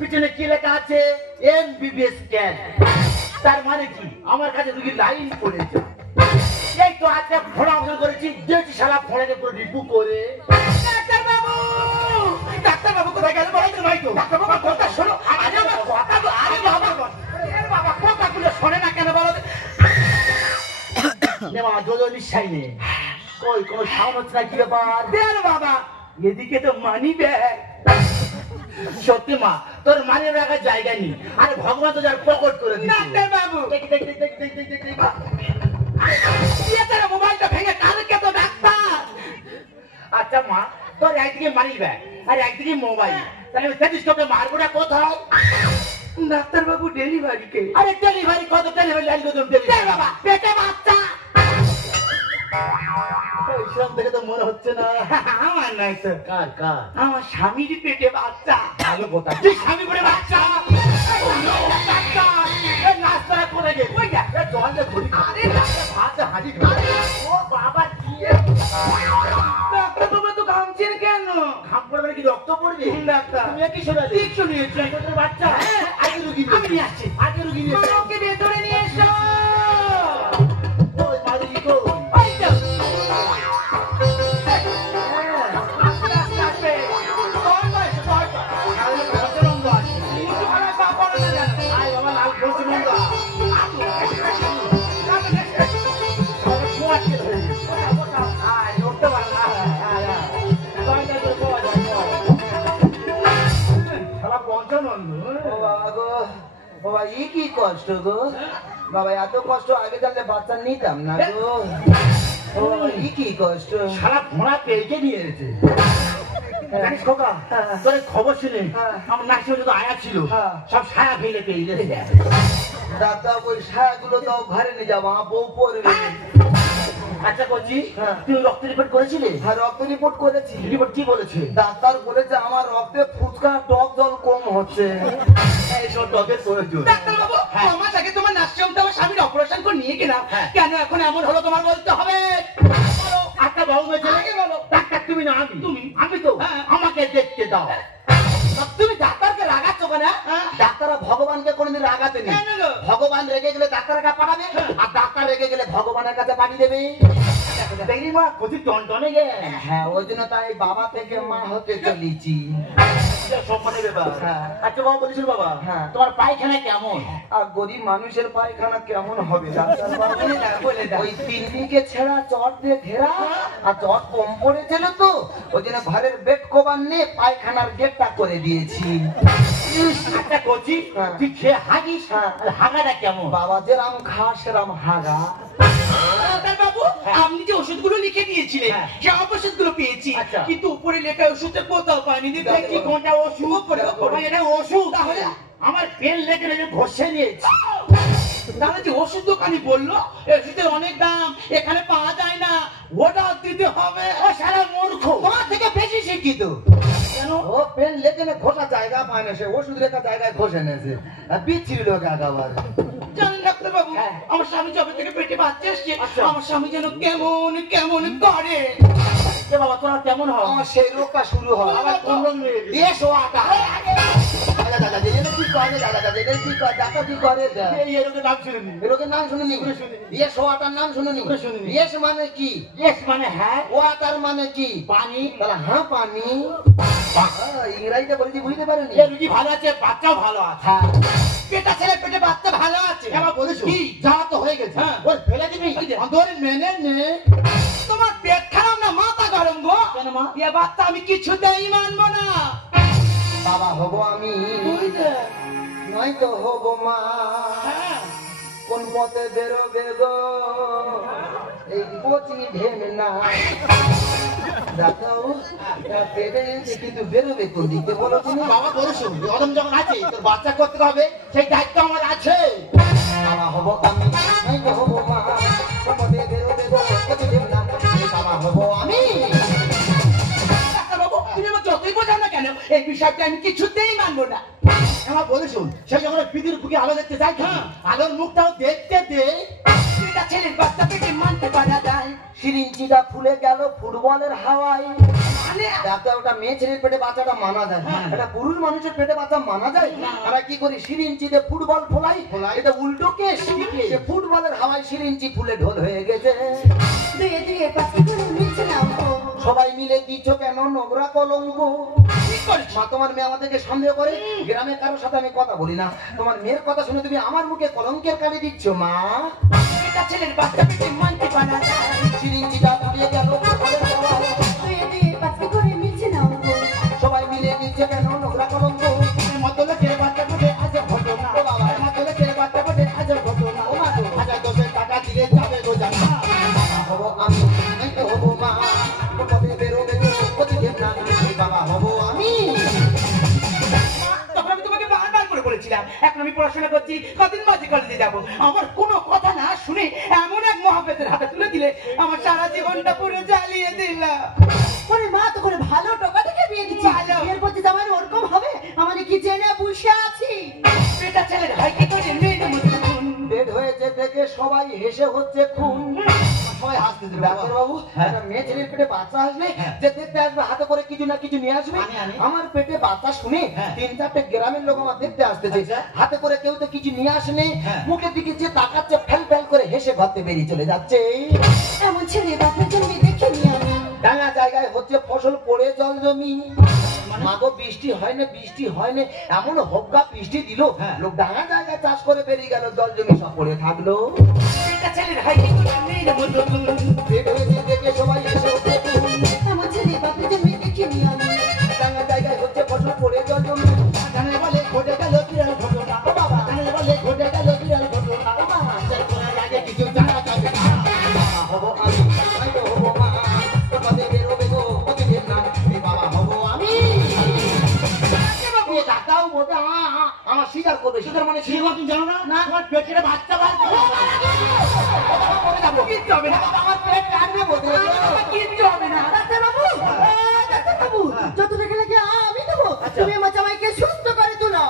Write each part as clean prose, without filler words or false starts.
পিছনে কি লেখা আছে এমবিবিএস স্ক্যান, তার মানে কি আমার কাছে রুগী লাইন পড়েছে। এই তো আজকে ফোন অবসর করেছি, যেটি শালা ফোনের উপর রিপু করে ডাক্তারবাবু কোথায় গেল বলো তো? ভাই তো ডাক্তারবাবু কথা শোনো, আরে আমার কথা তো আরে বাবা কথাগুলো শোনে না কেন বলো? বাবা জোজো নিশ্চয় নেই, কই কোনো সাউন্ড হচ্ছে না, কি ব্যাপার? দেন বাবা এদিকে তো মানি ব্যাগ। সত্যি মা তোর মানি রাখার জায়গা নেই, আরে ভগবান তো যার পকেট করে দিচ্ছে। বাবু মোবাইলটা ভেঙে কালকে তো ডাক্তার। আচ্ছা মা তোর একদিকে মানি ব্যাগ আর একদিকে মোবাইল, তাহলে তোকে মারবো না কোথায়? ডাক্তার বাবু ডেলিভারিকে। আরে ডেলিভারি কত? ডেলিভারি লাইন কত? বাবা পেটে বাচ্চা। দেখে তো মনে হচ্ছে না আমার নাই তো। কার কার? আমার স্বামীর পেটে বাচ্চা। ভালো কথা, তুই স্বামী করে বাচ্চা নাস্তা করে গে ওই যা জলটা ধরি। আরে ভাত হাঁড়ি ও বাবা দিয়ে ডাক্তার বাবা তো ঘামছেন কেন? ঘাম পড়বে কি রক্ত পড়বে? ডাক্তার তুমি কি শোনালে? ঠিক শুনিয়েছো, তোর বাচ্চা। আগে রুগী আমি নিয়ে আসছি, আগে রুগী নিয়ে এসো, ওকে ভেতরে নিয়ে এসো। ওই মারি কো বাবা, ই কি কষ্ট গো বাবা, এত কষ্ট আগে জানলে বাচ্চা নিতাম না গো। ই কি কষ্ট, সারা ঘোড়া পেয়েকে নিয়ে এসেছে। জানিস খোকা, তোর খবর শুনে আমার নাকি যত আয়া ছিল সব ছায়া ফেলে পেয়ে গেছে। দাদা ওই ছায়াগুলো তো ঘরে নিয়ে যাবো, আমার বউ পড়বে। আচ্ছা বলছি তুমি রক্ত রিপোর্ট করেছিলে? হ্যাঁ রক্ত রিপোর্ট করেছি। রিপোর্ট কি বলেছে? ডাক্তার বলেছে আমার রক্তে ফুচকা টক জল কম হচ্ছে। এইসব টকের প্রয়োজন। ডাক্তার বাবু আমার আগে তোমার নার্সিংহোমে আমার স্বামীর অপারেশন করে নিয়ে গেলাম, কেন এখন এমন হলো তোমার বলতে হবে? আচ্ছা বাবু মেয়ে বলো। ডাক্তার তুমি না আমি? তুমি। আমি তো আমাকে দেখতে দাও। তুমি ডাক্তারকে রাগাচ্ছ কেন? ডাক্তাররা ভগবানকে কোনদিন রাগাতে নেই। ভগবান রেগে গেলে ডাক্তারকে পাঠাবে, আর ডাক্তার রেগে গেলে ভগবানের কাছে পাঠিয়ে দেবে। হ্যাঁ ওই জন্য তাই বাবা থেকে মা হতে চলেছি। আচ্ছা বাবা বলিস বাবা, তোমার পায়খানা কেমন? আর গরিব মানুষের পায়খানা কেমন হবে ওই 3 দিকে ছেঁড়া চট দিয়ে ঘেরা, আর চট কম পড়েছিল তো ওই জন্য ঘরের বেড কভার নিয়ে পায়খানার গেটটা করে দিয়েছি। আচ্ছা কচি তুই খেয়ে হাগিস, হাগাটা কেমন? বাবা যেরাম খা সেরাম হাগা। বাবু আপনি যে ওষুধগুলো লিখে দিয়েছিলেন সে ওষুধগুলো পেয়েছি, কিন্তু উপরে লেখা ওষুধের কোথাও পাইনি। দেখি কোনটা ওষুধ? এটা ওষুধ। তাহলে আমার পেন লেখে ঘষে নিয়েছি। তাহলে যে ওষুধ দোকানি বললো ওষুধের অনেক দাম, এখানে পাওয়া যায় না, ওটা দিতে হবে। ও সারা মূর্খ, তোমার থেকে বেশি শিক্ষিত। কেন? ও পেন লেখে ঘষা জায়গা পায় না, সে ওষুধ লেখা জায়গায় ঘষে নেছে। বিচ্ছিরি লোক একেবারে। জানেন ডাক্তার বাবু আমার স্বামী যবে থেকে পেটে বাচ্চা এসছে আমার স্বামী যেন কেমন কেমন করে। বাবা তোরা কেমন হয়? আমার সেই রোগটা শুরু হয়। আবার কোন রোগ? দেশ ও আটা। দাদা কি করে? দাদা কি করে? ডাক্তার কি করে? এই রোগের নাম শুনিনি। রোগের নাম শুনিনি? ইয়েস ও আটার নাম শুনিনি? ইয়েস মানে কি? ইয়েস মানে হ্যাঁ, ও আটার মানে কি? পানি। তাহলে হ্যাঁ পানি। ইংরেজিতে বলেছি বুঝতে পারেনি? রুগী ভালো আছে, বাচ্চাও ভালো আছে। হ্যাঁ পেটা ছেলে পেটে বাচ্চা ভালো আছে। আমার বলেছো কি যাওয়া তো হয়ে গেছে, ওই ফেলে দিবি ধরে মেনে নে। তোমার পেট খারাপ না মাথা গরম গো? কেন মা? এ বাচ্চা আমি কিছুতেই মানবো না। বাবা হবো আমি নয় তো হবো মা, কোন পথে বেরোবে গো এই কচি ঢেমে না। দেখাও পেটে কিন্তু বেরোবে কোন দিকে বলো তুমি? বাবা বলেছো গরম যখন আছে তোর বাচ্চা করতে হবে, সেই দায়িত্ব আমার আছে। বাবা হবো আমি নয় তো হবো মা, কোন পথে বেরোবে গো কচি ঢেমে না। হিসাবটা আমি কিছুতেই মানবো না। আমার বলে শুন, সে যখন পৃথিবীর বুকে আলো দেখতে যায়, আলোর মুখটাও দেখতে দে। ছেলের বাচ্চা পেটে মানতে পারা যায়। সিরিঞ্জিটা ফুলে গেল ফুটবলের হাওয়ায়। ওটা মেয়ে ছেলের পেটে বাচ্চাটা মানা যায়, এটা পুরুষ মানুষের পেটে বাচ্চা মানা যায়। আমরা কি করি, সিরিঞ্জিতে ফুটবল ফোলাই, এটা উল্টো কেস। ফুটবলের হাওয়ায় সিরিঞ্জি ফুলে ঢোল হয়ে গেছে। সবাই মিলে দিচ্ছ কেন নোংরা কলঙ্ক? মা, তোমার মেয়ে আমাদেরকে সন্দেহ করে। গ্রামে কারোর সাথে আমি কথা বলি না, তোমার মেয়ের কথা শুনে তুমি আমার মুখে কলঙ্কের কালি দিচ্ছ। মা, ছেলের বাচ্চা পেটে মানতে পারা যায়। সিরিঞ্জিটা ফুলে গেল ফুটবলের হাওয়ায়। সবাই মিলে দিচ্ছে কেন নোংরা কলঙ্ক? মতলে কে বাচ্চা পেটে আজ ঘটনা, মতলে কে বাচ্চা পেটে আজ ঘটনা। 1000 টাকা দিলে যাবে গো জানা। হবো আমি, তো হবো মা, কবে বেরোবে গো প্রতিদিন না, বাবা হবো আমি। তখন আমি তোমাকে বারবার করে বলেছিলাম, এখন আমি পড়াশোনা করছি, কদিন বাদে কলেজে যাবো। আমার কোনো কথা না শুনে এমন এক মহাবেদের হাতে তুলে দিলে, আমার সারা জীবনটা পুরো জ্বালিয়ে দিল। ওরে মা, তো করে ভালো টাকা থেকে বিয়ে দিচ্ছি, এর প্রতি তো আমার ওরকম হবে। আমাদের কি জেনে বসে আছি? বেটা ছেলের হয় কি করে মেয়ের মধ্যে খুন। বেড হয়েছে দেখে সবাই হেসে হচ্ছে খুন। সবাই হাসতে দিল। ডাক্তার বাবু, একটা মেয়ে ছেলের পেটে বাচ্চা আসলে যে দেখতে আসবে, হাতে করে কিছু না কিছু নিয়ে আসবে। আমার পেটে বাচ্চা শুনে 3-4টে গ্রামের লোক আমার দেখতে আসতেছে, হাতে করে কেউ তো কিছু নিয়ে আসেনি, মুখের দিকে যে তাকাচ্ছে, ফেল ফেল করে হেসে ঘরতে বেরিয়ে চলে যাচ্ছে। এমন ছেলে বাপের জন্য দেখিনি আমি। ডাঙা জায়গায় হচ্ছে ফসল পড়ে জল জমি। মাগো বৃষ্টি হয় না, বৃষ্টি হয় না, এমন হগ্গা বৃষ্টি দিল, লোক ডাঙা জায়গায় চাষ করে বেরিয়ে গেল, জল জমি সব পড়ে থাকলো। বেটা ছেলের হয় কি করে মেয়ের মধ্যে খুন। পেট হয়েছে দেখে সবাই হেসে হচ্ছে খুন। এমন ছেলে বাপের জন্য দেখিনি আমি। ডাঙা জায়গায় হচ্ছে ফসল পড়ে জল জমি। জানে বলে ঘটে গেল বিরাল ঘটনা, ও বাবা জানে বলে ঘটে গেল বিরাল ঘটনা। ও বাবা আগে কিছু জানা যাবে না। হবো আমি, তো হবো মা, কবে বেরোবে গো প্রতিদিন না, বাবা হবো আমি। ডাক্তার বলতে আমার স্বীকার করবে, স্বীকার মানে কি তুমি জানো না? তোমার পেটে বাচ্চা বাচ্চা কিচ্ছু হবে না, আমার পেট কাটবে বলতে কিচ্ছু হবে না। ডাক্তার বাবু, যত টাকা লাগে আমি দেবো, তুমি আমার জামাইকে সুস্থ করে তুলো।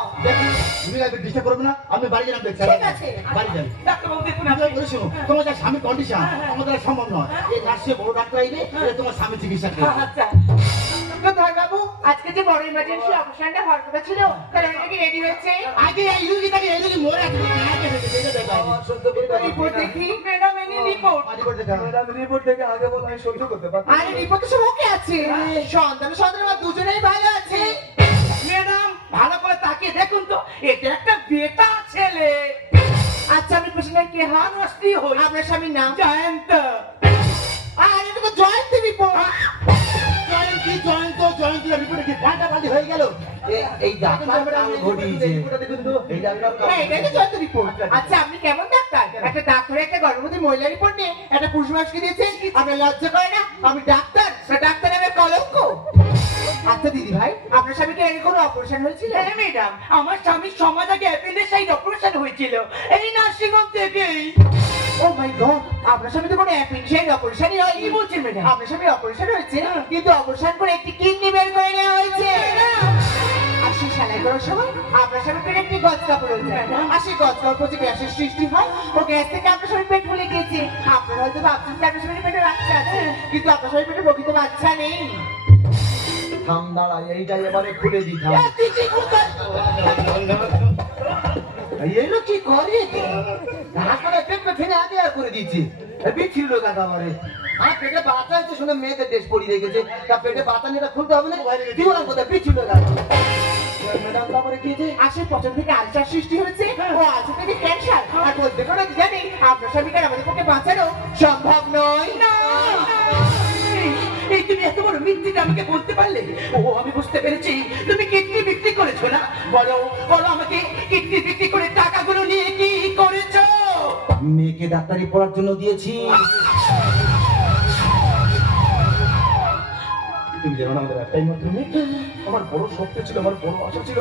তুমি ডিস্টার্ব করবে না, আমি বাড়ি গেলাম। ঠিক আছে, বাড়ি যাবে। ডাক্তার বাবু দেখুন, আমি বলে শোনো, তোমার যা স্বামী কন্ডিশন আমাদের আর সম্ভব নয়। এই নার্সে বড় ডাক্তার আইলে তোমার স্বামী চিকিৎসা করবে। আচ্ছা বাবু, আজকে যে বড় ইমার্জেন্সি অপারেশনটা হওয়ার কথা ছিল, তাহলে এটা কি রেডি হচ্ছে? আগে এই রুগীটাকে এই রুগী মরে আছে। রিপোর্ট দেখি ম্যাডাম, এনি রিপোর্ট। রিপোর্ট থেকে আগে বলে আমি সহ্য করতে পারছি। আরে রিপোর্ট তো সব ওকে আছে, সন্তান দুজনেই ভালো আছে। ম্যাডাম ভালো করে তাকিয়ে দেখুন তো, এটা একটা বেটা ছেলে। আচ্ছা, আমি পেশেন্টের কে হান স্ত্রী হই। আপনার স্বামীর নাম? জয়ন্ত। আরে এটা তো জয়ন্ত রিপোর্ট। জয়েন্ট রিপোর্টে কি পাল্টাপাল্টি হয়ে গেল? এই ডাক্তার ঘটিয়েছে, এই ডাক্তার এটাই তো জয়ন্ত রিপোর্ট। আচ্ছা, আপনি কেমন ডাক্তার? একটা ডাক্তার একটা গর্ভবতী মহিলা রিপোর্ট নিয়ে একটা পুরুষ মানুষকে দিয়েছেন, আপনার লজ্জা করে না? আমি ডাক্তার, ডাক্তার নামে কলঙ্ক। আচ্ছা দিদি ভাই, আপনার স্বামীকে আগে কোনো অপারেশন হয়েছিল? হ্যাঁ ম্যাডাম, আমার স্বামীর সমাজ আগে অ্যাপেন্ডিসাইটিস অপারেশন হয়েছিল, এই নার্সিংহোম থেকেই। ও মাই গড, আপনার স্বামী তো কোনো অ্যাপেন্ডিসাইটিস অপারেশনই হয়। কি বলছেন ম্যাডাম? আপনার স্বামী অপারেশন হয়েছে, কিন্তু অপারেশন করে একটি কিডনি বের করে নেওয়া হয়েছে। আর সেই সেলাই করার সময় আপনার স্বামী পেটে একটি গজ কাপড় হয়েছে, আর সেই গজ কাপড় প্রতি গ্যাসের সৃষ্টি হয়, ও গ্যাস থেকে আপনার স্বামী পেট ফুলে গেছে। আপনার হয়তো ভাবছেন যে আপনার স্বামীর পেটে বাচ্চা আছে, কিন্তু আপনার স্বামীর পেটে প্রকৃত বাচ্চা নেই। থাম, দাঁড়া, এইটাই এবারে খুলে দিতাম। এলো কি করে হাসপাতালে পেট ফেলে আগে আর করে দিচ্ছি। বিচ্ছিল একেবারে। আর পেটে বাচ্চা হচ্ছে শুনে মেয়েদের ড্রেস পরিয়ে রেখেছে, তা পেটে বাচ্চা নিয়ে খুলতে হবে না, কি বললাম কোথায় বিচ্ছিল ম্যাডাম। তারপরে কি হয়েছে? আসে পচন থেকে আলসার সৃষ্টি হয়েছে, ও আলসার থেকে ক্যান্সার। আর বলতে কোনো জানি আপনার স্বামীকে আমাদের পক্ষে বাঁচানো সম্ভব নয়। না, এই তুমি এত বড় মিথ্যেটা আমাকে বলতে পারলে? ও, আমি বুঝতে পেরেছি, তুমি কিডনি বিক্রি করেছো না? বলো বলো আমাকে, কিডনি বিক্রি করে টাকাগুলো নিয়ে কি করেছো? মেয়েকে ডাক্তারি পড়ার জন্য দিয়েছি। তুমি জানো না আমাদের একটাই মাত্র মেয়ে। আমার বড় স্বপ্ন ছিল, আমার বড় আশা ছিল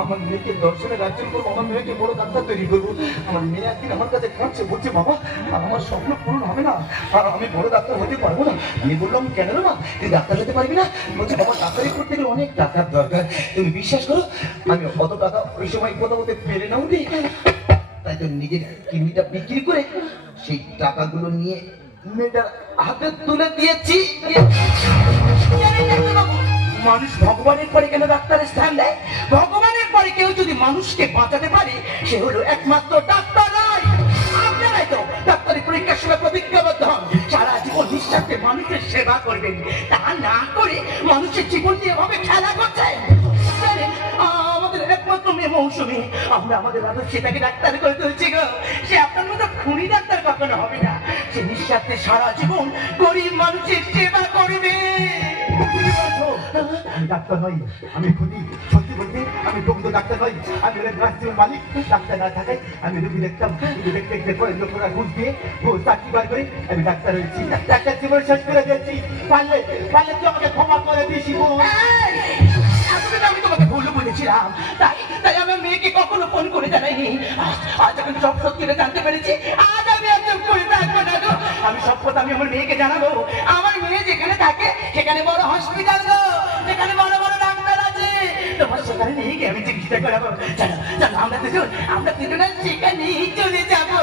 আমার মেয়েকে দর্শনে রাজ্য করবো, আমার মেয়েকে বড় ডাক্তার তৈরি করবো। আমার মেয়ে একদিন আমার কাছে কাঁদছে, বলছে বাবা আমার স্বপ্ন পূরণ হবে না, আমি বড় ডাক্তার হতে পারবো না। আমি বললাম কেন না, তুই ডাক্তার হতে পারবি না? বলছে বাবা ডাক্তারি করতে গেলে অনেক টাকার দরকার। তুমি বিশ্বাস করো আমি অত টাকা ওই সময় কথা বলতে পেরে নাও নি, তাই তো নিজের কিডনিটা বিক্রি করে সেই টাকাগুলো নিয়ে মেয়েটার হাতে তুলে দিয়েছি। মানুষ ভগবানের পরে কেন ডাক্তারের স্থান দেয়? ভগবানের পরে কেউ যদি মানুষকে বাঁচাতে পারে সে হলো একমাত্র ডাক্তার। নয় আপনারাই তো ডাক্তারি পরীক্ষার সময় প্রতিজ্ঞাবদ্ধ হন সারা জীবন নিঃস্বার্থে মানুষের সেবা করবেন, তা না করে মানুষের জীবন নিয়ে ভাবে খেলা করছেন। আমাদের একমাত্র মেয়ে মৌসুমী, আমরা আমাদের আদর্শে তাকে ডাক্তার করে তুলছি গো। সে আপনার মতো খুনি ডাক্তার কখনো হবে না, সে নিঃস্বার্থে সারা জীবন গরিব মানুষের সেবা করবে। আমি ডাক্তার নই, আমি খুনি। সত্যি বলতে আমি প্রকৃত ডাক্তার নই, আমি রাষ্ট্রীয় মালিক। ডাক্তার না থাকায় আমি রুগী দেখতাম, দেখতে দেখতে পরে লোকেরা ঘুষ দিয়ে চাকরি বার করে আমি ডাক্তার হয়েছি। ডাক্তার জীবন শেষ করে দিয়েছি। পারলে পারলে তুই আমাকে ক্ষমা করে দিস। আমি তোমাকে ভুল বলেছিলাম, তাই তাই আমার মেয়েকে কখনো ফোন করে জানাইনি। আজ যখন সব সত্যিটা জানতে পেরেছি, আজ আমি একদম করে থাকবো না গো। আমি সব কথা আমি আমার মেয়েকে জানাবো। আমার মেয়ে যেখানে থাকে সেখানে বড় হসপিটাল গো, যেখানে বড় বড় ডাক্তার আছে, তোমার সেখানে নিয়ে গিয়ে আমি চিকিৎসা করাবো। চলো চলো আমরা দুজন সেখানেই চলে যাবো।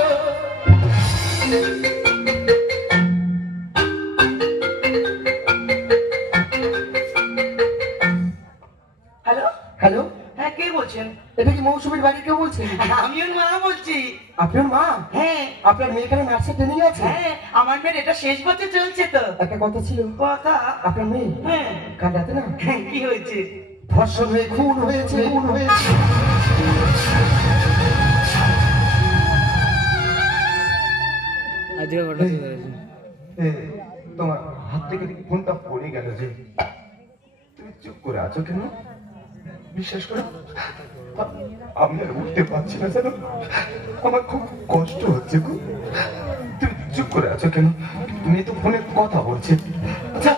হ্যালো হ্যালো, হ্যাঁ কে বলছেন? এটা কি মৌসুমীর বাড়ি কেউ বলছেন? আমি ওর মা বলছি। আপনার মা? হ্যাঁ। আপনার মেয়ে এখানে নার্সের ট্রেনিং আছে? হ্যাঁ, আমার মেয়ের এটা শেষ বছর চলছে তো। একটা কথা ছিল। কথা? আপনার মেয়ে? হ্যাঁ। কাল রাতে না কি হয়েছে? ধর্ষণ হয়ে খুন হয়েছে, খুন হয়েছে। আজকে হঠাৎ তোমার হাত থেকে ফোনটা পড়ে গেল যে, তুমি চুপ করে আছো কেন? বিশ্বাস করো আমি আর উঠতে পারছি না, জানো আমার খুব কষ্ট হচ্ছে। খুব তুমি চুপ করে আছো কেন? তুমি তো ফোনে কথা বলছে। আচ্ছা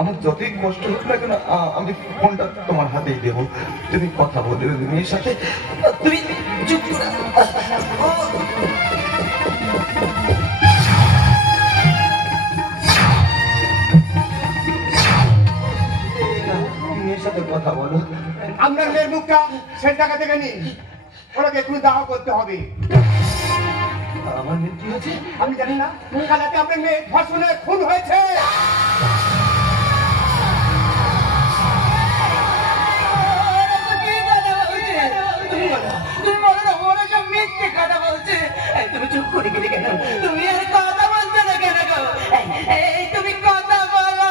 আমার যতই কষ্ট হোক না কেন আমি ফোনটা তোমার হাতেই দেবো, তুমি কথা বলবে মেয়ের সাথে। তুমি চুপ করে মেয়ের সাথে কথা বলো। আপনার মেয়ের মুখটা সেই টাকা থেকে নিন, ওনাকে একটু দাহ করতে হবে। আমার মেয়ে কি হয়েছে আমি জানি না, কাল রাতে আপনার মেয়ে ধর্ষণে খুন হয়েছে। তুমি চুপ করে গেলে কেন? তুমি আর কথা বলছো না কেন গো? তুমি কথা বলো।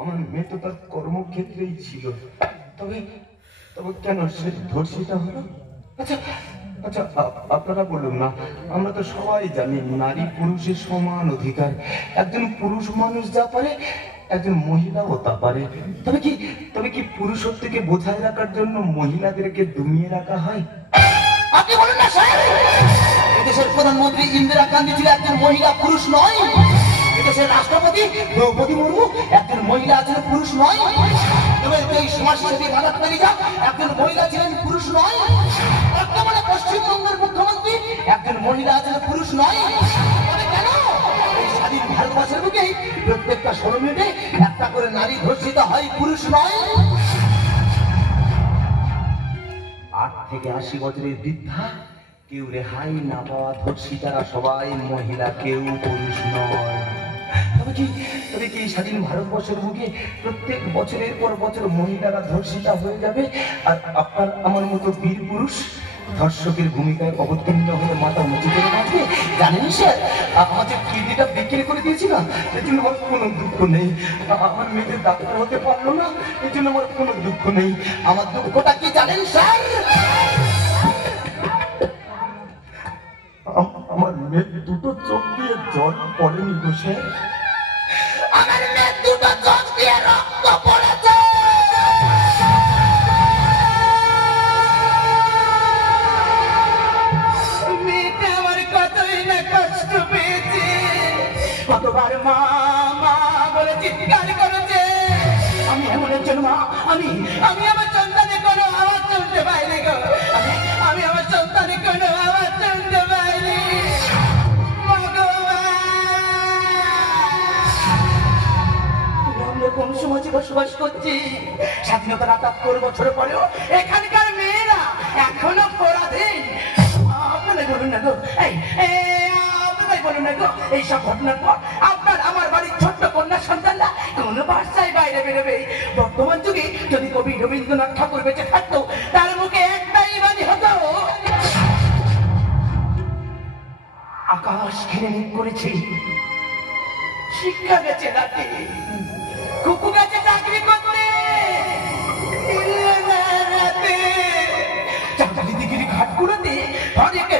আমার মেয়ে তো তার কর্মক্ষেত্রেই ছিল, তবে তবে কেন সে ধর্ষিতা হলো? আচ্ছা আচ্ছা আপনারা বলুন না, আমরা তো সবাই জানি নারী পুরুষের সমান অধিকার। একজন পুরুষ মানুষ যা পারে একজন মহিলাও তা পারে। তবে কি পুরুষত্বকে বোঝায় রাখার জন্য মহিলাদেরকে দমিয়ে রাখা হয়? আপনি বলুন না স্যার, এদেশের প্রধানমন্ত্রী ইন্দিরা গান্ধী ছিল একজন মহিলা, পুরুষ নয়। এদেশের রাষ্ট্রপতি দ্রৌপদী মুর্মু একজন মহিলা, আছেন পুরুষ নয়। এই সমাজসেবী মহাত্মা গান্ধী একজন মহিলা ছিলেন, পুরুষ নয়। বর্তমানে পশ্চিমবঙ্গের মুখ্যমন্ত্রী একজন মহিলা, আছেন পুরুষ নয়। কেন এই স্বাধীন ভারতবর্ষের বুকে প্রত্যেকটা 16 মিনিটে একটা করে নারী ধর্ষিত হয়, পুরুষ নয়? 8 থেকে 80 বছরের বৃদ্ধা কেউ রেহাই না পাওয়া ধর্ষিতারা সবাই মহিলা, কেউ পুরুষ নয়। তবে কি স্বাধীন ভারতবর্ষের বুকে প্রত্যেক বছরের পর বছর মহিলারা ধর্ষিতা হয়ে যাবে, আর আপনার আমার মতো বীর পুরুষ ধর্ষকের ভূমিকায় অবতীর্ণ হয়ে মাথা উঁচু করে বাঁচবে? জানেন স্যার, আমাদের কিডনিটা বিক্রি করে দিয়েছি না, এর জন্য আমার কোনো দুঃখ নেই। আমার মেয়েদের ডাক্তার হতে পারলো না, এর জন্য আমার কোনো দুঃখ নেই। আমার দুঃখটা কি জানেন স্যার? আমার মেয়ের দুটো চোখ দিয়ে জল পড়েনি গো স্যার, আমার মেয়ের দুটো চোখ দিয়ে রক্ত পড়েছে। আমি আমার সন্তানের কোনো আওয়াজ শুনতে পাইনি গো। আমি আমার সন্তানের কোনো আওয়াজ শুনতে পাইনি। আমরা কোন সমাজে বসবাস করছি? স্বাধীনতার ৭৮ বছর পরেও এখানকার মেয়েরা এখনো পরাধীন। আপনারা বলুন না গো, আপনারাই বলুন না গো, এইসব ঘটনার পর আপনার আমার বাড়ির ছোট্ট কন্যা সন্তানরা কোন বাসায় বাইরে বেরোবে? বর্তমান যুগে যদি কবি রবীন্দ্রনাথ ঠাকুর বেঁচে থাকতো, তার মুখে একটাই বাণী হতো, আকাশ ঘিরে করেছি, শিক্ষা গেছে রাতে, কুকু গেছে চাকরি করতে, রাতে চাকরি দিগিরি ঘাট গুলোতে অনেকে